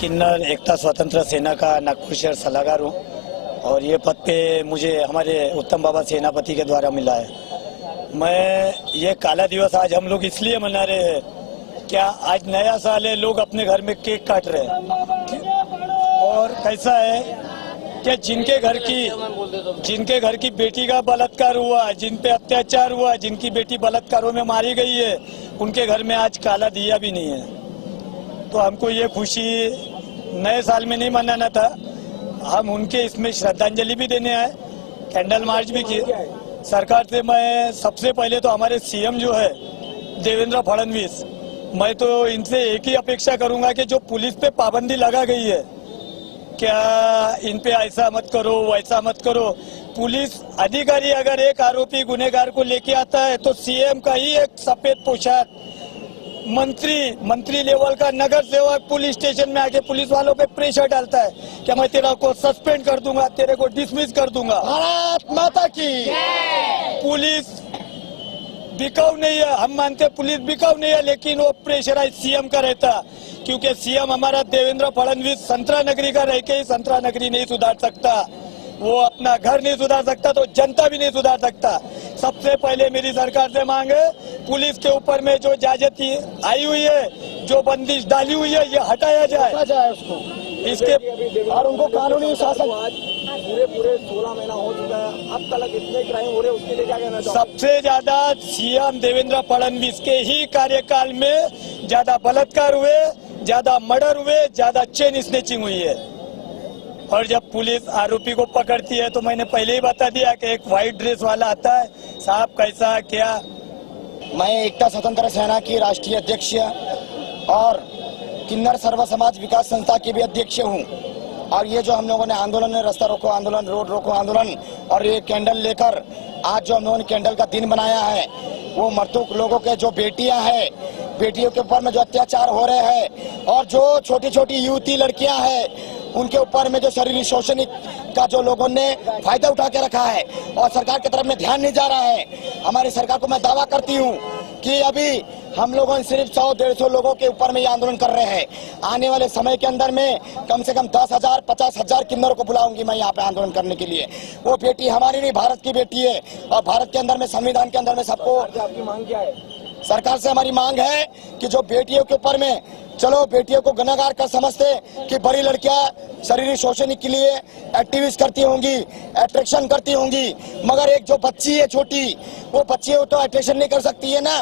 किन्नर एकता स्वतंत्र सेना का नागपुर शहर सलाहकार हूँ और ये पद पे मुझे हमारे उत्तम बाबा सेनापति के द्वारा मिला है। मैं ये काला दिवस आज हम लोग इसलिए मना रहे हैं, क्या आज नया साल है, लोग अपने घर में केक काट रहे हैं और कैसा है कि जिनके घर की बेटी का बलात्कार हुआ, जिन पे अत्याचार हुआ, जिनकी बेटी बलात्कारों में मारी गई है, उनके घर में आज काला दिया भी नहीं है। तो हमको ये खुशी नए साल में नहीं मनाना था, हम उनके इसमें श्रद्धांजलि भी देने आए, कैंडल मार्च भी किए। सरकार से मैं सबसे पहले तो हमारे सीएम जो है देवेंद्र फडणवीस, मैं तो इनसे एक ही अपेक्षा करूंगा कि जो पुलिस पे पाबंदी लगा गई है, क्या इन पे ऐसा मत करो वैसा मत करो। पुलिस अधिकारी अगर एक आरोपी गुनहगार को लेके आता है तो सीएम का ही एक सफेद पोशाक मंत्री लेवल का नगर सेवक पुलिस स्टेशन में आके पुलिस वालों पे प्रेशर डालता है कि मैं तेरा को सस्पेंड कर दूंगा, तेरे को डिसमिस कर दूंगा। भारत माता की पुलिस बिकाऊ नहीं है, हम मानते पुलिस बिकाऊ नहीं है, लेकिन वो प्रेशराइज सीएम का रहता, क्योंकि सीएम हमारा देवेंद्र फडणवीस संतरा नगरी का रह के ही संतरा नगरी नहीं सुधार सकता, वो अपना घर नहीं सुधार सकता तो जनता भी नहीं सुधार सकता। सबसे पहले मेरी सरकार से मांग है, पुलिस के ऊपर में जो ज्यादती आई हुई है, जो बंदिश डाली हुई है, ये हटाया जाए उसको, इसके और उनको कानूनी शासन पूरे 16 महीना हो चुका है, अब तक इतने क्राइम हो रहे, उसके लिए क्या कहना चाहते? सबसे ज्यादा सीएम देवेंद्र फडणवीस के ही कार्यकाल में ज्यादा बलात्कार हुए, ज्यादा मर्डर हुए, ज्यादा चेन स्नेचिंग हुई है। और जब पुलिस आरोपी को पकड़ती है तो मैंने पहले ही बता दिया कि एक व्हाइट ड्रेस वाला आता है, साहब कैसा क्या। मैं एकता स्वतंत्र सेना की राष्ट्रीय अध्यक्ष और किन्नर सर्व समाज विकास संस्था के भी अध्यक्ष हूँ। और ये जो हम लोगों ने आंदोलन, रास्ता रोको आंदोलन, रोड रोको आंदोलन और ये कैंडल लेकर आज जो हम लोगों ने कैंडल का दिन बनाया है, वो मरतूक लोगों के जो बेटियां हैं, बेटियों के ऊपर में जो अत्याचार हो रहे हैं और जो छोटी छोटी युवती लड़कियां हैं उनके ऊपर में जो शारीरिक शोषण का जो लोगों ने फायदा उठा के रखा है और सरकार की तरफ में ध्यान नहीं जा रहा है। हमारी सरकार को मैं दावा करती हूँ कि अभी हम लोगों ने सिर्फ 100-150 लोगों के ऊपर में ये आंदोलन कर रहे हैं। आने वाले समय के अंदर में कम से कम 10,000 50,000 किन्नरों को बुलाऊंगी मैं यहाँ पे आंदोलन करने के लिए। वो बेटी हमारी नहीं, भारत की बेटी है और भारत के अंदर में, संविधान के अंदर में सबको। आपकी मांग क्या है? सरकार से हमारी मांग है कि जो बेटियों के ऊपर में, चलो बेटियों को गुनहगार कर समझते कि बड़ी लड़कियां शारीरिक शोषण के लिए एक्टिविस्ट करती होंगी, अट्रैक्शन करती होंगी, मगर एक जो बच्ची है छोटी, वो बच्ची है तो अट्रैक्शन नहीं कर सकती है ना।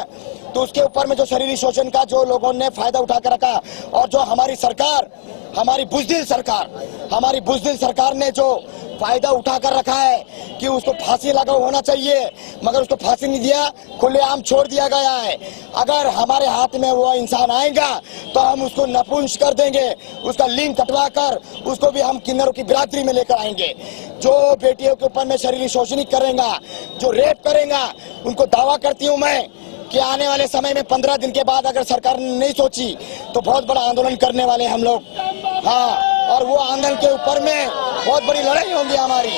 तो उसके ऊपर में जो शारीरिक शोषण का जो लोगों ने फायदा उठा कर रखा और जो हमारी सरकार, हमारी बुज़दिल सरकार ने जो फायदा उठा कर रखा है कि उसको फांसी लगा होना चाहिए, मगर उसको फांसी नहीं दिया, खुलेआम छोड़ दिया गया है। अगर हमारे हाथ में वो इंसान आएगा तो हम उसको नपुंस कर देंगे, उसका लिंग कटवा कर उसको भी हम किन्नरों की बिरादरी में लेकर आएंगे। जो बेटियों के ऊपर में शारीरिक शोषण करेगा, जो रेप करेगा, उनको दावा करती हूँ मैं कि आने वाले समय में 15 दिन के बाद अगर सरकार ने नहीं सोची तो बहुत बड़ा आंदोलन करने वाले हम लोग। हाँ, और वो आंदोलन के ऊपर में बहुत बड़ी लड़ाई होगी हमारी।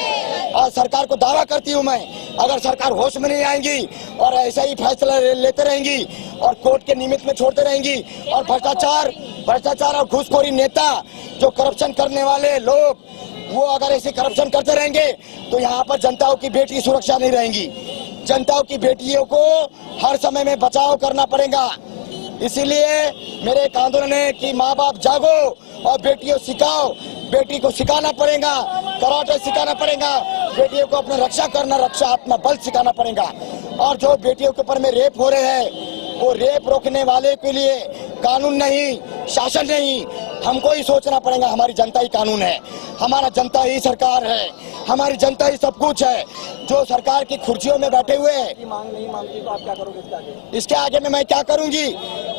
और सरकार को दावा करती हूँ मैं, अगर सरकार होश में नहीं आएंगी और ऐसा ही फैसला लेते रहेंगी और कोर्ट के निमित्त में छोड़ते रहेंगी और भ्रष्टाचार और घूसखोरी नेता, जो करप्शन करने वाले लोग, वो अगर ऐसे करप्शन करते रहेंगे तो यहाँ पर जनताओं की बेटी की सुरक्षा नहीं रहेगी। जनताओं की बेटियों को हर समय में बचाव करना पड़ेगा। इसीलिए मेरे एक आंदोलन है कि माँ बाप जागो और बेटियों सिखाओ, बेटी को सिखाना पड़ेगा, कराटे सिखाना पड़ेगा, बेटियों को अपना रक्षा करना, रक्षा आत्मा बल सिखाना पड़ेगा। और जो बेटियों के ऊपर में रेप हो रहे हैं, वो रेप रोकने वाले के लिए कानून नहीं, शासन नहीं, हमको ही सोचना पड़ेगा। हमारी जनता ही कानून है, हमारा जनता ही सरकार है, हमारी जनता ही सब कुछ है। जो सरकार की कुर्सियों में बैठे हुए हैं, मांग नहीं मानती तो आप क्या करोगे? इसके आगे में मैं क्या करूंगी?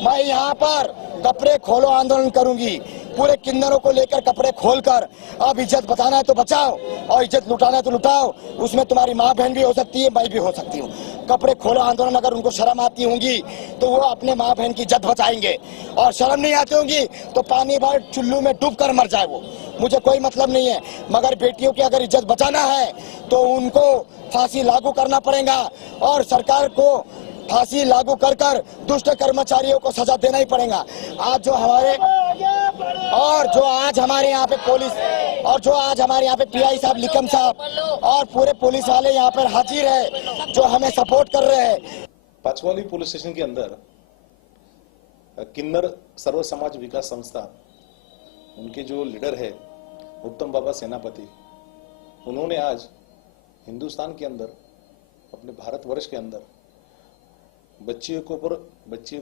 मैं यहाँ पर कपड़े खोलो आंदोलन करूंगी, पूरे किन्नरों को लेकर कपड़े खोलकर, अब इज्जत बचाना है तो बचाओ और इज्जत लुटाना है तो लुटाओ। उसमें तुम्हारी माँ बहन भी हो सकती है, मैं भी हो सकती हूँ। कपड़े खोलो आंदोलन, अगर उनको शर्म आती होंगी तो वो अपने माँ बहन की इज्जत बचाएंगे, और शर्म नहीं आती होंगी तो पानी भर चुल्लू में डूब कर मर जाए वो, मुझे कोई मतलब नहीं है। मगर बेटियों की अगर इज्जत बचाना है तो उनको फांसी लागू करना पड़ेगा और सरकार को फांसी लागू कर कर दुष्ट कर्मचारियों को सजा देना ही पड़ेगा। आज जो हमारे यहाँ पे पुलिस और जो आज हमारे यहाँ पे पीआई साहब, लिकम साहब और पूरे पुलिस वाले यहाँ पर हाजिर है, जो हमें सपोर्ट कर रहे हैं। पाचवाली पुलिस स्टेशन के अंदर किन्नर सर्व समाज विकास संस्था, उनके जो लीडर है उत्तम बाबा सेनापति, उन्होंने आज हिंदुस्तान के अंदर, अपने भारतवर्ष के अंदर बच्चियों के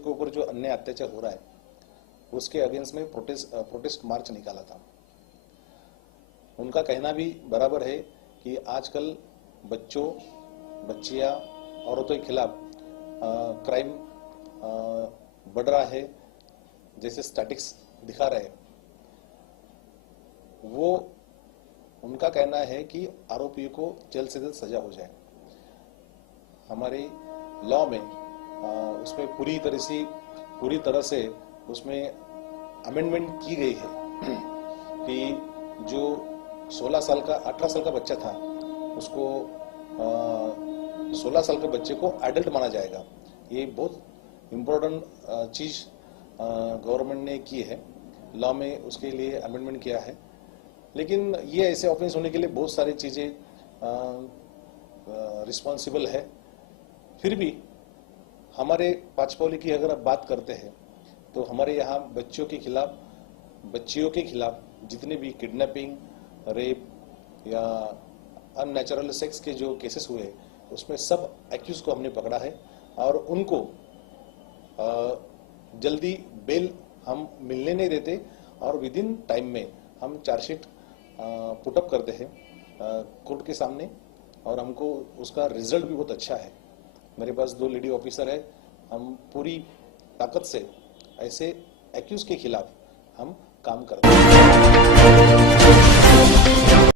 ऊपर जो अन्याय अत्याचार हो रहा है उसके अगेंस्ट में प्रोटेस्ट मार्च निकाला था। उनका कहना भी बराबर है कि आजकल बच्चियां, औरतों के खिलाफ क्राइम बढ़ रहा है, जैसे स्टैटिक्स दिखा रहे हैं। वो उनका कहना है कि आरोपियों को जल्द से जल्द सजा हो जाए। हमारे लॉ में उसमें पूरी तरह से उसमें अमेंडमेंट की गई है कि जो 18 साल का बच्चा था उसको 16 साल के बच्चे को एडल्ट माना जाएगा। ये बहुत इम्पोर्टेंट चीज गवर्नमेंट ने की है, लॉ में उसके लिए अमेंडमेंट किया है। लेकिन ये ऐसे ऑफेंस होने के लिए बहुत सारी चीजें रिस्पॉन्सिबल है। फिर भी हमारे पाचपौली की अगर आप बात करते हैं तो हमारे यहाँ बच्चियों के खिलाफ जितने भी किडनैपिंग, रेप या अननेचुरल सेक्स के जो केसेस हुए उसमें सब एक्यूज को हमने पकड़ा है और उनको जल्दी बेल हम मिलने नहीं देते और विद इन टाइम में हम चार्जशीट पुटअप करते हैं कोर्ट के सामने और हमको उसका रिजल्ट भी बहुत अच्छा है। मेरे पास 2 लेडी ऑफिसर है। हम पूरी ताकत से ऐसे एक्यूज के खिलाफ हम काम करते हैं।